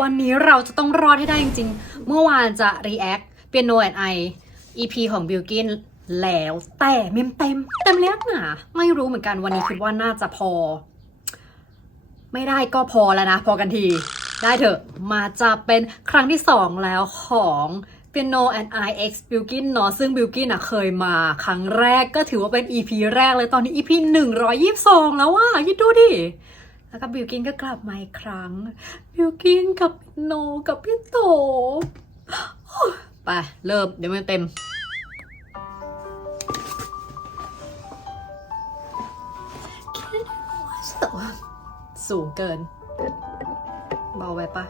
วันนี้เราจะต้องรอดให้ได้จริงๆ เมื่อวานจะ react เปียโนแอนไอ EP ของบิลกินแล้วแต่เมมเต็มเต็มเลี้ยกหนาไม่รู้เหมือนกันวันนี้คิดว่าน่าจะพอ ไม่ได้ก็พอแล้วนะ พอกันที ได้เถอะ มาจะเป็นครั้งที่สองแล้วของ Piano and I X Bilkin เนาะซึ่ง Bilkin อะเคยมาครั้งแรกก็ถือว่าเป็น EP แรกเลยตอนนี้ EP 122 แล้วอะคิดดูดิ แล้วก็บิวกินก็กลับมาอีกครั้ง บิวกินกับโนกับพี่โตไปเริ่มเดี๋ยวมันเต็มสูงเกิน เบาไว้ปะ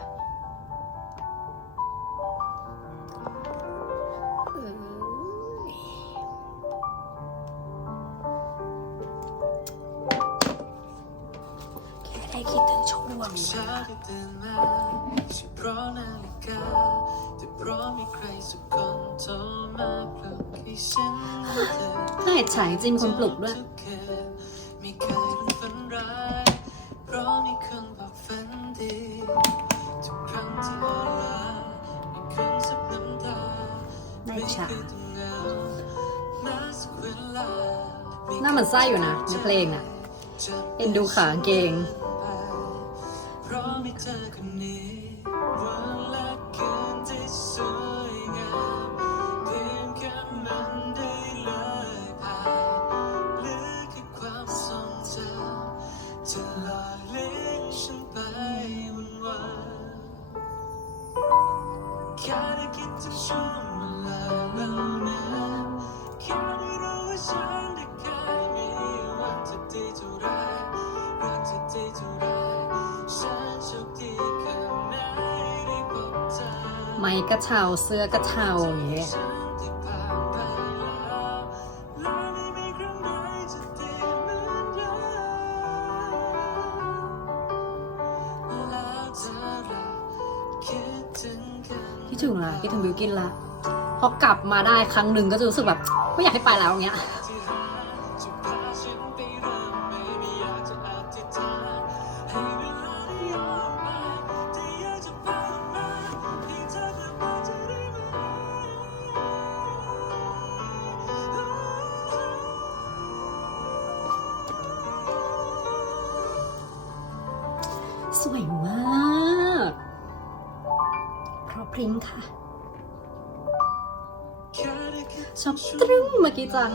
ฉายจริงคนปลุกด้วยนไม่ายเพราะมีคนบอกฝันดีทุกครั้งที่อ่อนล้ามีคนซับน้ำตาได้ฉากไม่เหงาแม้สักเวลาหน้าเหมือนไส้อยู่นะในเพลงอะ เอ็นดูขากางเกงเพราะมีเธอคนนี้ ไม้กระเช้าเสื้อกระเช้าอย่างเงี้ยที่ผ่านไปแล้วและไม่มีครั้งใดจะดีเหมือนเดิมแล้วเธอล่ะคิดถึงกันคิดถึงละคิดถึงบิวกินละพอกลับมาได้ครั้งหนึ่งก็จะรู้สึกแบบ ไม่อยากให้ไปแล้วอย่างเงี้ย สวยมากเพราะพริ้งค่ะ ชอบตรึ้งเมื่อกี้จัง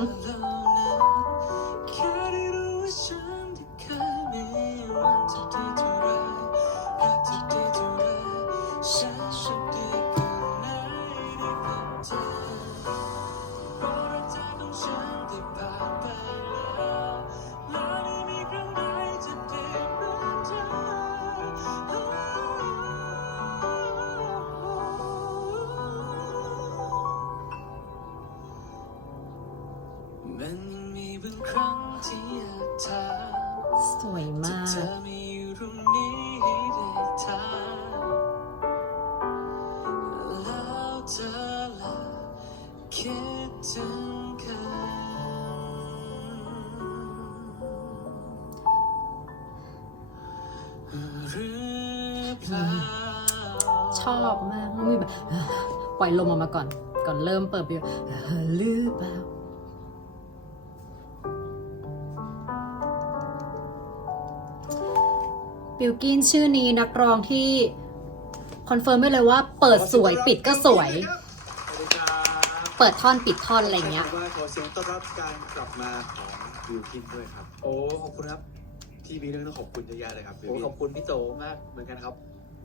รือเปล่าชอบมากมีแบบปล่อยลมออกมาก่อน ก่อนเริ่มเปิดบิวหรือเปล่า บิลกินชื่อนี้นักร้องที่คอนเฟิร์มได้เลยว่าเปิดสวยปิดก็สวยสวัสดีครับเปิดท่อนปิดท่อนอะไรเงี้ยขว่าขอเสียงต้อนรับการกลับมาของบิวกินด้วยครับ โอ้ขอบคุณครับ ที่มีเรื่องต้องขอบคุณเยอะแยะเลยครับบิวโอ้กินขอบคุณพี่โตมากเหมือนกันครับ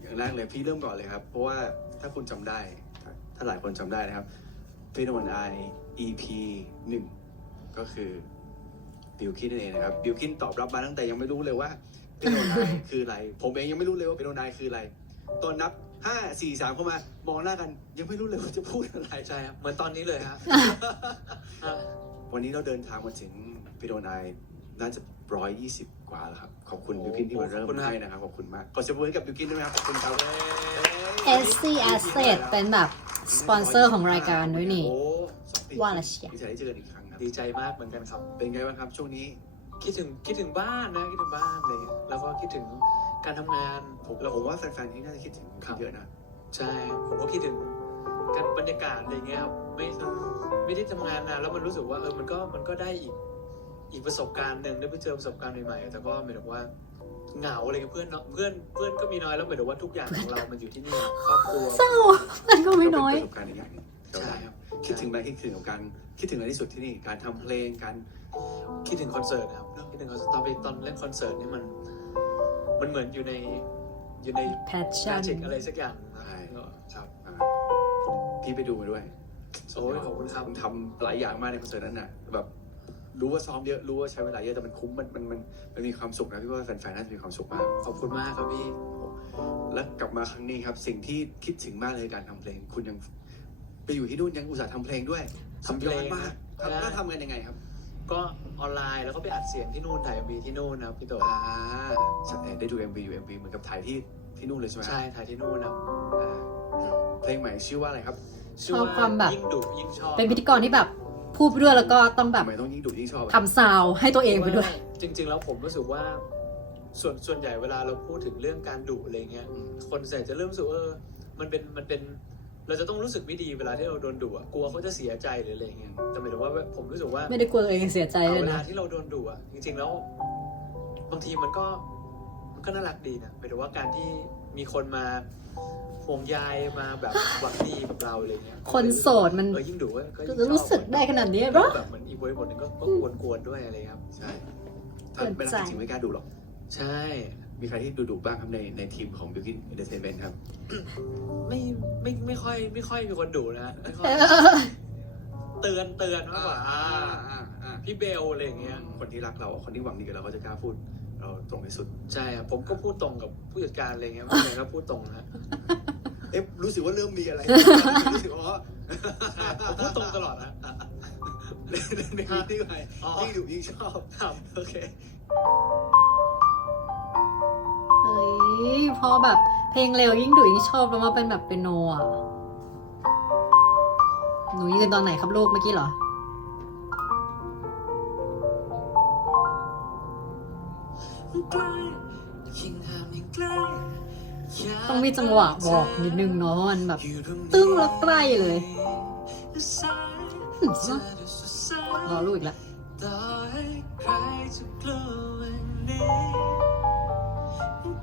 อย่างแรกเลยพี่เริ่มก่อนเลยครับ เพราะว่าถ้าคุณจำได้ ถ้าหลายคนจำได้นะครับฟิโนนไอ EP หนึ่งก็คือบิวกินนั่นเองนะครับบิวกินตอบรับมาตั้งแต่ยังไม่รู้เลยว่า ฟิโนนไอคืออะไร ผมเองยังไม่รู้เลยว่าฟิโนนไอคืออะไร ตอนนับห้าสี่สามเข้ามามองหน้ากัน ยังไม่รู้เลยว่าจะพูดอะไรใช่ครับเหมือนตอนนี้เลยครับวันนี้เราเดินทางมาถึงฟิโดนไอน่าจะร้อยยี่สิบกว่าแล้วครับ ขอบคุณโอ้บิวกินที่มาเริ่มขอบคุณครับ ให้นะครับ ขอบคุณมากขอเสียงปรบมือให้กับบิวกินด้วยนะครับขอบคุณครับ SC Asset เป็นแบบ สปอนเซอร์ของรายการด้วยนี่ โอ้สองปีว่าละเชีย ดีใจได้เจอกันอีกครั้งครับดีใจมากเหมือนกันครับ เป็นไงบ้างครับ ช่วงนี้ คิดถึงคิดถึงบ้านนะคิดถึงบ้านเลยแล้วก็คิดถึงการทำงานผมแล้วผมว่าแฟนๆที่น่าจะคิดถึงครับเยอะนะใช่ผมก็คิดถึงการบรรยากาศอะไรเงี้ยครับไม่ไม่ได้ทำงานนานแล้วมันรู้สึกว่าเออมันก็มันก็ได้อีกอีกประสบการณ์หนึ่งได้ไปเจอประสบการณ์ใหม่ๆแต่ก็หมายถึงว่าเหงาอะไรเงี้ยเพื่อนเนาะเพื่อนเพื่อนก็มีน้อยแล้วหมายถึงว่าทุกอย่างของเรามันอยู่ที่นี่ครอบครัวเศร้ามันก็ไม่น้อยก็เป็นประสบการณ์อีกอย่างหนึงใช่ครับ คิดถึงไหมคิดถึงกับการคิดถึงอะไรที่สุดที่นี่การทำเพลงการคิดถึงคอนเสิร์ตนะครับคิดถึงคอนเสิร์ตตอนไปตอนเล่นคอนเสิร์ตนี่มันมันเหมือนอยู่ในอยู่ในแพชชั่นแมจิกอะไรสักอย่างนะใช่ครับอ่าผมพี่ไปดูมาด้วยโอ้ยขอบคุณครับผมทำหลายอย่างมากในคอนเสิร์ตนั้นน่ะแบบรู้ว่าซ้อมเยอะรู้ว่าใช้เวลาเยอะแต่มันคุ้มมันมันมันมันมีความสุขนะพี่ว่าแฟนๆน่าจะมีความสุขมาก ขอบคุณมากครับพี่ และกลับมาครั้งนี้ครับ สิ่งที่คิดถึงมากเลยการทำเพลง คุณยัง ไปอยู่ที่นู่นยังอุตส่าห์ทำเพลงด้วยทำเพลงสุดยอดมากครับใช่แล้วทำกันยังไงครับก็ออนไลน์แล้วก็ไปอัดเสียงที่นู่นถ่ายมีที่นู่นนะครับพี่โตอ่าใช่ได้ดู MV อยู่ MV เหมือนกับถ่ายที่ที่นู่นเลยใช่ไหมใช่ถ่ายที่นู่นนะครับอ่าเพลงใหม่ชื่อว่าอะไรครับชื่อชอบความแบบ ยิ่งดุยิ่งชอบเป็นพิธีกรที่แบบพูดไปด้วยแล้วก็ต้องแบบทำไมต้องยิ่งดูยิ่งชอบอะทำซาวด์ให้ตัวเองไปด้วยจริง ๆ แล้วผมรู้สึกว่า ส่วนส่วนใหญ่เวลาเราพูดถึงเรื่องการดุอะไรเงี้ย อืมคนใส่จะเริ่มรู้สึกว่าเออมันเป็นมันเป็น เราจะต้องรู้สึกไม่ดีเวลาที่เราโดนดุอะกลัวเขาจะเสียใจหรืออะไรเงี้ยแต่หมายถึงว่าผมรู้สึกว่าไม่ได้กลัวตัวเองเสียใจเลยเวลานะ ที่เราโดนดุอะจริง ๆ แล้วบางทีมันก็มันก็น่ารักดีนะหมายถึงว่าการที่มีคนมาห่วงใยมาแบบหวังดีกับเราอะไรเงี้ยคนโสดมัน เออยิ่งดุก็ก็ยิ่งจะรู้สึกได้ขนาดนี้เหรอ แบบเหมือนอีกบริบทหนึงก็ก็กวนๆด้วยอะไรครับ ใช่ถ้าไม่รักจริงๆไม่กล้าดูหรอก ใช่ มีใครที่ดูดูบ้างครับในในทีมของ b u i l d i n Entertainment ครับ ไม่ไม่ไม่ค่อยไม่ค่อยมีคนดุนะไม่ค่อยเออเตือนเตือนมากกว่าอ่าอ่าอ่าพี่เบลอะไรอย่างเงี้ย คนที่รักเราคนที่หวังดีกับเราก็จะกล้าพูด เราตรงที่สุด ใช่ครับผมก็พูดตรงกับผู้จัดการอะไรเงี้ยไม่ใช่ก็พูดตรงนะเอ๊ะรู้สึกว่าเริ่มมีอะไรรู้สึกว่าใช่ผมพูดตรงตลอดนะในในในมีที่ไงอ๋อยิ่งดูยิ่งชอบครับโอเคเฮ้ยพอแบบเพลงเร็วยิ่งดุยิ่งชอบแล้วมาเป็นแบบเป็นโนอะ หนูยืนตอนไหนครับลูกเมื่อกี้เหรอ ต้องมีจังหวะบอกนิดนึงเนาะมันแบบ ตึ้งแล้วใกล้เลยรอลูกอีกแล้ว ววัน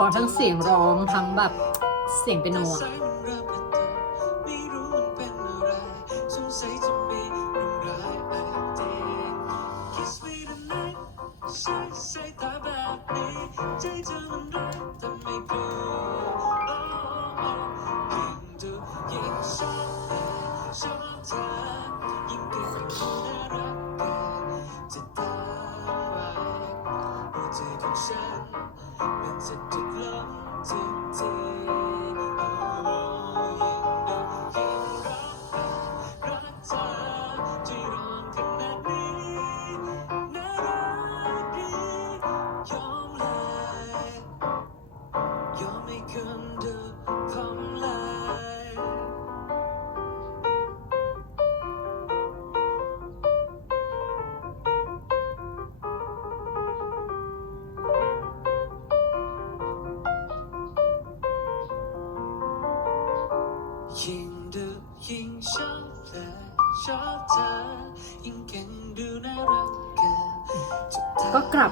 ทั้งพอทั้งเสียงร้องทั้งแบบเสียงเป็นโนอะ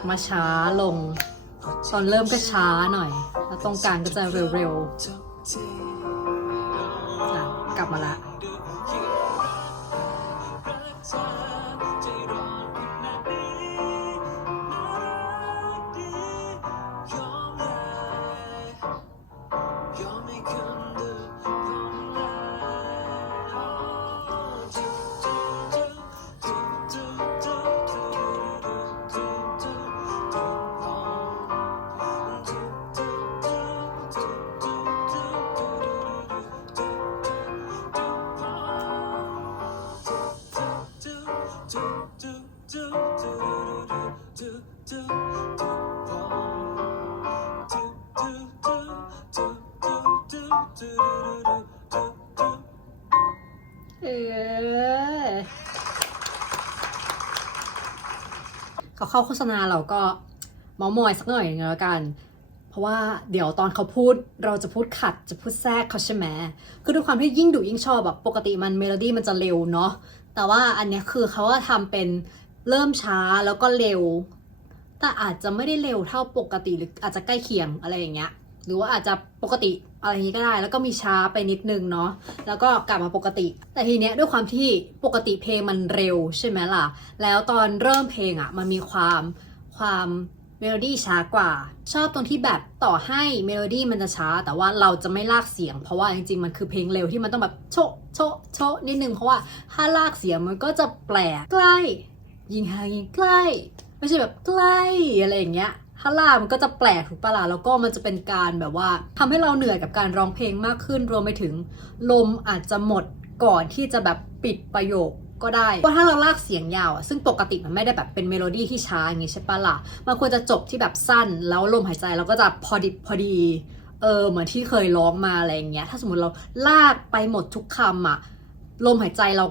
มาช้าลง ตอนเริ่มก็ช้าหน่อย แล้วตรงกลางก็จะเร็วๆ เขาเข้าโฆษณาเราก็เมามอยสักหน่อยนึงแล้วกัน เพราะว่าเดี๋ยวตอนเขาพูดเราจะพูดขัดจะพูดแทรกเขาใช่ไหมคือด้วยความที่ยิ่งดุยิ่งชอบแบบปกติมันเมโลดี้มันจะเร็วเนาะแต่ว่าอันเนี้ยคือเขาว่าทำเป็นเริ่มช้าแล้วก็เร็ว แต่อาจจะไม่ได้เร็วเท่าปกติหรืออาจจะใกล้เคียงอะไรอย่างเงี้ยหรือว่าอาจจะปกติ อะไรนี้ก็ได้ แล้วก็มีช้าไปนิดนึงเนาะแล้วก็กลับมาปกติ แต่ทีเนี้ยด้วยความที่ปกติเพลงมันเร็วใช่ไหมล่ะ แล้วตอนเริ่มเพลงอะ่ะมันมีความความเมโลดี้ช้ากว่า ชอบตรงที่แบบต่อให้เมโลดี้มันจะช้า แต่ว่าเราจะไม่ลากเสียง เพราะว่าจริงๆ มันคือเพลงเร็วที่มันต้องแบบโชะโชะโชะนิดนึงเพราะว่าถ้าลากเสียงมันก็จะแปลกใกล้ ยิงห่างยิงใกล้ ไม่ใช่แบบใกล้อะไรอย่างเงี้ย ถ้าล่ามันก็จะแปลกถูกปะล่ะแล้วก็มันจะเป็นการแบบว่าทำให้เราเหนื่อยกับการร้องเพลงมากขึ้น รวมไปถึงลมอาจจะหมดก่อนที่จะแบบปิดประโยคก็ได้เพราะถ้าเราลากเสียงยาวอะซึ่งปกติมันไม่ได้แบบเป็นเมโลดี้ที่ช้าอย่างงี้ใช่ปะล่ะ มันควรจะจบที่แบบสั้น แล้วลมหายใจเราก็จะพอดิบพอดีเออเหมือนที่เคยร้องมาอะไรอย่างเงี้ย ถ้าสมมติเราลากไปหมดทุกคำอะลมหายใจเรา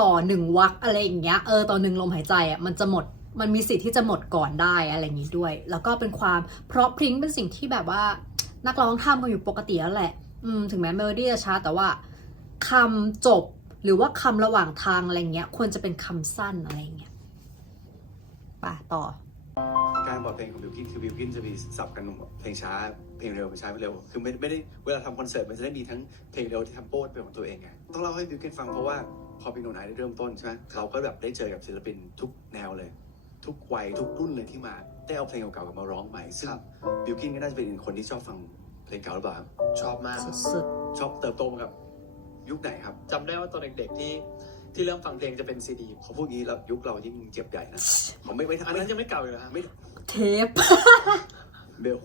ต่อหนึ่งวักอะไรอย่างเงี้ยเออต่อหนึ่งลมหายใจอะมันจะหมด มันมีสิทธิ์ที่จะหมดก่อนได้อะไรอย่างงี้ด้วย แล้วก็เป็นความเพราะพริ้งเป็นสิ่งที่แบบว่านักร้องทำกันอยู่ปกติแล้วแหละ อืม ถึงแม้เมโลดี้จะช้าแต่ว่าคำจบหรือว่าคำระหว่างทางอะไรเงี้ย ควรจะเป็นคำสั้นอะไรเงี้ยไป่ะต่อ การบอกเพลงของบิวกินคือบิวกินจะมีสับกันเพลงช้าเพลงเร็วเพลงช้าเพลงเร็วคือไม่ไม่ได้เวลาทำคอนเสิร์ตมันจะได้มีทั้งเพลงเร็วที่ทำโป้เป็นของตัวเองไงต้องเล่าให้บิวกินฟังเพราะว่าพอเป็นโนไนได้เริ่มต้นใช่ไหมเราก็แบบได้เจอกับศิลปินทุกแนวเลย ทุกวัยทุกรุ่นเลยที่มาได้เอาเพลงเก่าๆกลับมาร้องใหม่ซึ่งบิวกินก็น่าจะเป็นคนที่ชอบฟังเพลงเก่าหรือเปล่าครับชอบมากครับสุดชอบเติบโตมากับยุคไหนครับ จำได้ว่าตอนเด็กๆที่ที่เริ่มฟังเพลงจะเป็นซีดีเขาพูดงี้แล้วยุคเรายิ่งเจ็บใหญ่นะผมไม่ไม่อันนั้นยังไม่เก่าอยู่นะฮะไม่ๆเทป เบล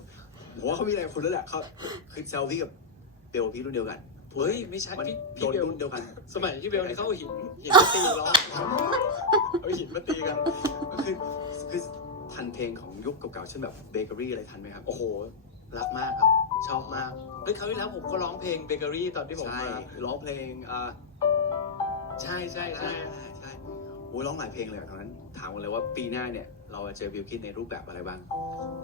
ผมว่าเขามีอะไรกับคุณแล้วแหละเขาคือเซลฟี่กับเบลพี่รุ่นเดียวกัน เฮ้ยไม่ใช่มันพี่โดพี่นเบลรุ่นเดียวกัน สมัยที่เบลนี่เขาเอาหินหินมาตีร้องเอาหินมาตีกันก็คือคือทันเพลงของยุคเก่าๆเช่นแบบเบเกอรี่อะไรทันไหมครับโอ้โหรักมากครับ ชอบมากเฮ้ยคราวที่แล้วผมก็ร้องเพลงเบเกอรี่ตอนที่ผมใช่มาร้องเพลงอ่าใช่ใช่ใช่ใช่โอ้ยร้องหลายเพลงเลยอะตอนนั้นถามกันเลยว่าปีหน้าเนี่ย เราจะเจอบิวกินในรูปแบบอะไรบ้าง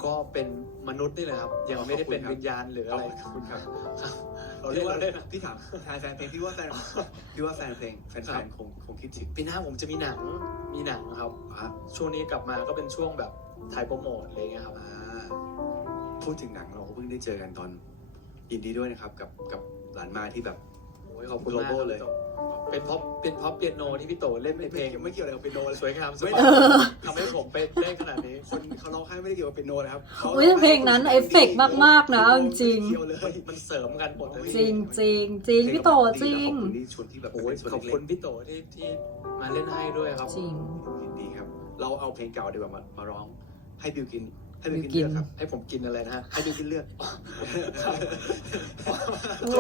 ก็เป็นมนุษย์นี่แหละครับ ยังไม่ได้เป็นวิญญาณหรืออะไรขอบคุณครับครับเราเรียกว่าเราเล่นนะพี่ถามแฟนแฟนเพลงพี่ว่าแฟนพี่ว่าแฟนเพลงแฟครับนๆคงคงคิดถึงปีหน้าผมจะมีหนังมีหนังครับอะช่วงนี้กลับมาก็เป็นช่วงแบบถ่ายโปรโมทอะไรเงี้ยครับอ่าพูดถึงหนังเราก็เพิ่งได้เจอกันตอนยินดีด้วยนะครับกับกับหลานมาที่แบบโอ้ ยขอบคุณมาก global เลย เป็นเพราะเป็นเพราะเปียโนที่พี่โตเล่นในเพลงไม่เกี่ยวอะไรกับเปียโนเลยสวยงามสไม่บายเออทำให้ผมไปได้ขนาดนี้คนเขาร้องไห้ไม่ได้เกี่ยวกับเปียโนนะครับอุ๊ยแต่เพลงนั้นเอฟเฟกต์มากๆนะเอาจริงไม่เกี่ยวเลยมันเสริมกันหมดเลยจริงจริงจริงพี่โตจริงขอบคุณที่ชวนที่แบบโอ้ยเป็นส่วนขอบเล็คุกณพี่โตที่ที่มาเล่นให้ด้วยครับจริงๆยินดีครับ เราเอาเพลงเก่าดีกว่ามามาร้องให้บิวกิน ให้บิวกินบิวกินเลือกครับ ให้ผมกินอะไรนะฮะ ให้บิวกินเลือก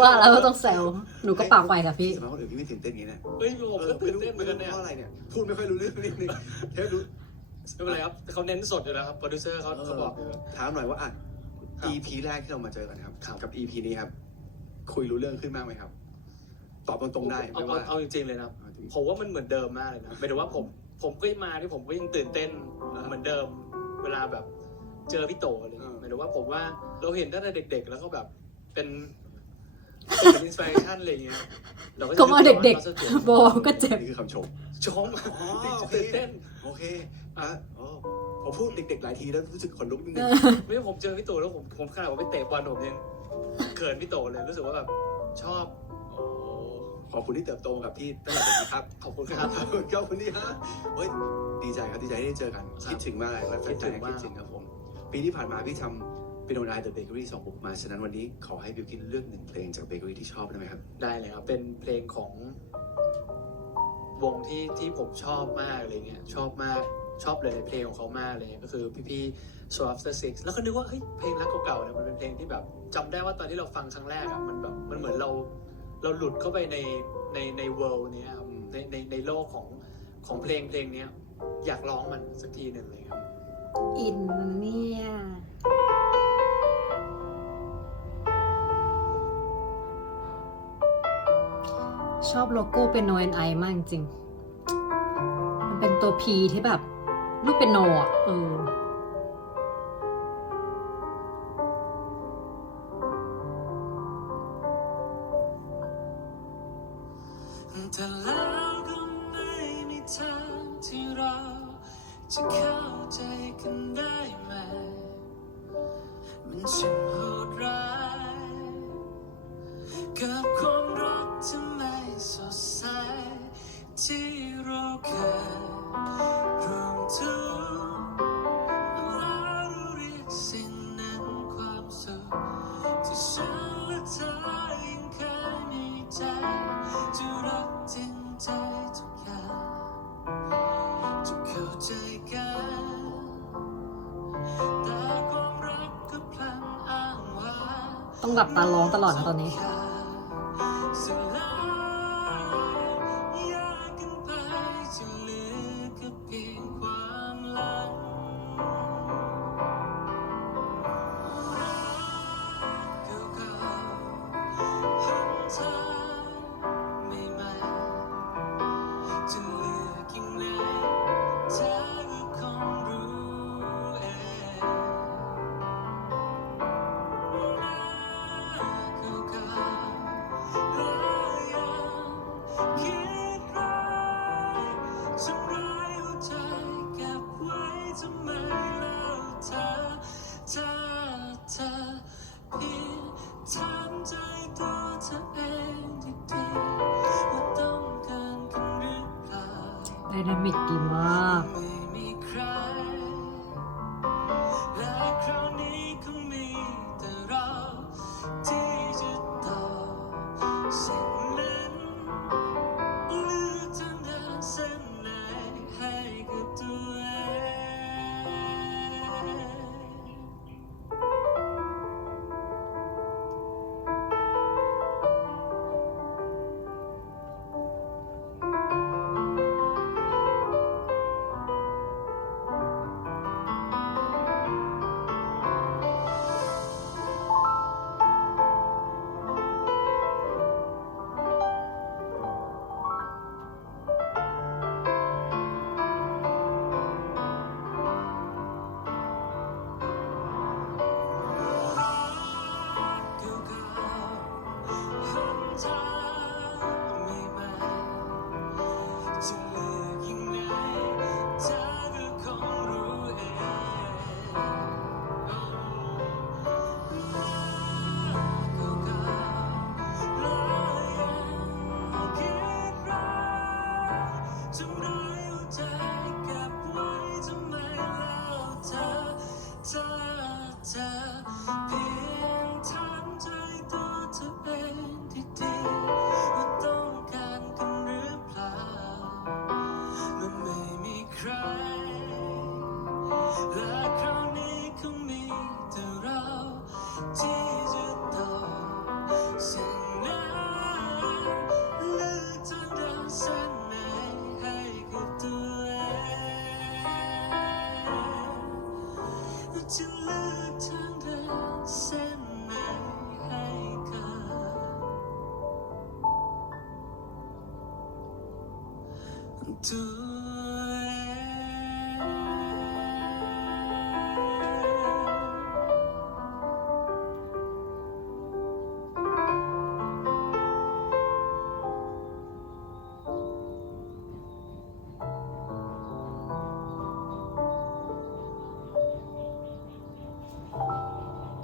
ว่าแล้วก็ต้องแซวหนูก็ปากไวค่ะพี่สมัยคนอื่นพี่ไม่ตื่นเต้นอย่างนี้นะเฮ้ยผมก็ตื่นเต้นเหมือนกันไม่เนี่ยรู้เพราะอะไรเนี่ย พูดไม่ค่อยรู้เรื่องนิดนึงเทปรู้ไม่เป็นไรครับเขาเน้นสดอยู่แล้วครับ โปรดิวเซอร์เขาเออเขาบอกอยู่แล้วถามหน่อยว่าอะครับ EP แรกที่เรามาเจอกันครับครับ กับ EP นี้ครับ คุยรู้เรื่องขึ้นมากไหมครับ ตอบตรงๆได้เอาไม่เอาว่าเอาจริงๆเลยนะครับผมว่ามันเหมือนเดิมมากเลยนะหมายถึงว่าผม ผมก็มาที่ผมก็ยังตื่นเต้นเหมือนเดิม เวลาแบบ เจอพี่โตอะไรอย่างเงี้ยหมายถึงว่าผมว่าเราเห็นตั้งแต่เด็ก ๆ แล้วก็แบบเป็นเป็นอินสปิเรชันอะไรอย่างเงี้ยเราก็จะก็ว่าเด็กขาจะๆบอกก็เจ็บนี่คือคำชมชมอ๋อโอเคตื่นเต้นโอเคอะโอ้ผมพูดเด็กๆหลายทีแล้วรู้สึกขนลุกนิดนึงไม่ผมเจอพี่โตแล้วผมผมขนาดว่าไปเตะบอลผมยังเขินพี่โตเลยรู้สึกว่าแบบชอบโอ้ขอบคุณที่เติบโตกับพี่ตั้งแต่เด็กนะครับ ขอบคุณคขรัอบคุณขอบคุณที่ฮะเฮ้ย ดีใจครับ ดีใจที่ได้เจอกันครับคิดถึงมากและแฟคิดถึนงๆมากคิดถึงครับผม ปีที่ผ่านมาพี่ทำเป็นโนไนเดอะเบเกอรี่สองบุกมา ฉะนั้นวันนี้ขอให้บิวกินเลือกหนึ่งเพลงจากเบเกอรี่ที่ชอบได้ไหมครับ ได้เลยครับ เป็นเพลงของ วงที่ที่ผมชอบมากอะไรเงี้ยชอบมากชอบเลยเพลงของเขามากเลยก็คือพี่ๆ So After Six แล้วก็นึกว่าเฮ้ยเพลงรักเก่าๆเนี่ยมันเป็นเพลงที่แบบจำได้ว่าตอนที่เราฟังครั้งแรกอะมันแบบมันเหมือนเราเราหลุดเข้าไปในในในเวิลด์เนี้ยครับในในในโลกของของเพลงเพลงเนี้ยอยากร้องมันสักทีหนึ่งเลยครับ อินเนี่ยชอบโลโก้เป็นโนเอ็นไอมากจริง มันเป็นตัว P ที่แบบ รูปเป็นโนอะ เออ ต้องหลับตาร้องตลอดนะตอนนี้ เธอเองดีๆว่าต้องการกันหรือเปล่าไดนามิกดีมาก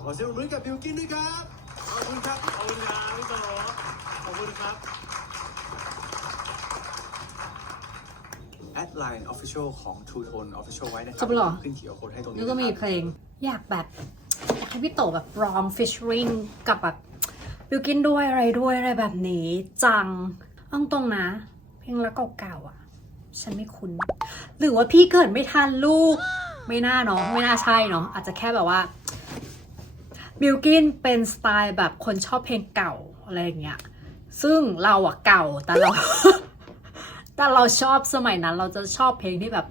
ขอเสียงปรบมือกับบิวกินด้วยครับ ขอบคุณครับ ขอบคุณครับพี่โตขอบคุณครับ แอดไลน์ Official ของ True Tone Official ไว้นะครัจบแล้วเหรอ ขึ้นเขียวโค้ดให้ตรงนี้แล้วก็มีนะครับเพลง อยากแบบ อยากให้พี่โตแบบรอมฟิชริงกับแบบบิวกินด้วยอะไรด้วยอะไรแบบนี้ จังเอาตรงนะ เพลงรักเก่าๆอะ ฉันไม่คุ้น หรือว่าพี่เกิดไม่ทันลูก ไม่น่าเนาะไม่น่าใช่เนาะอาจจะแค่แบบว่าบิลกินเป็นสไตล์แบบคนชอบเพลงเก่าอะไรอย่างเงี้ยซึ่งเราอะเก่าแต่เรา แต่เราชอบสมัยนั้น เราจะชอบเพลงที่แบบ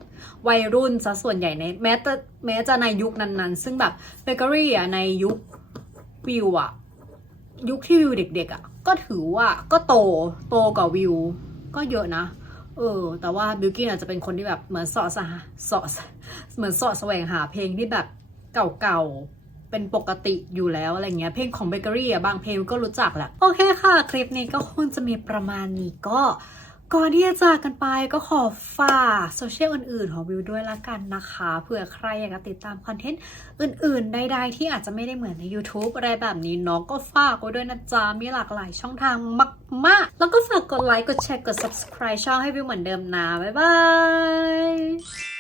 วัยรุ่นซะส่วนใหญ่ในแม้แต่แม้จะในยุคนั้นๆ ซึ่งแบบเบเกอรี่อะในยุควิวอะ ยุคที่วิวเด็ก ๆอะก็ถือว่าก็โตโตกว่าวิว ก็เยอะนะ เออ แต่ว่าบิลกิ้นอาจจะเป็นคนที่แบบเหมือนเสาะสะเสาะเหมือนเสาะแสวงหาเพลงที่แบบเก่าๆ เป็นปกติอยู่แล้วอะไรเงี้ย เพลงของเบเกอรี่อะบางเพลงก็รู้จักแหละ โอเคค่ะ คลิปนี้ก็คงจะมีประมาณนี้ก็ ก่อนที่จะจากกันไปก็ขอฝากโซเชียลอื่น ๆ ของวิวด้วยละกันนะคะเผื่อใครอยากจะติดตามคอนเทนต์อื่น ๆ ใด ๆ ที่อาจจะไม่ได้เหมือนใน YouTube อะไรแบบนี้เนาะก็ฝากไว้ด้วยนะจ๊ะ มีหลากหลายช่องทางมาก ๆ แล้วก็ฝากกดไลค์กดแชร์กด subscribe ช่องให้วิวเหมือนเดิมนะ บ๊ายบาย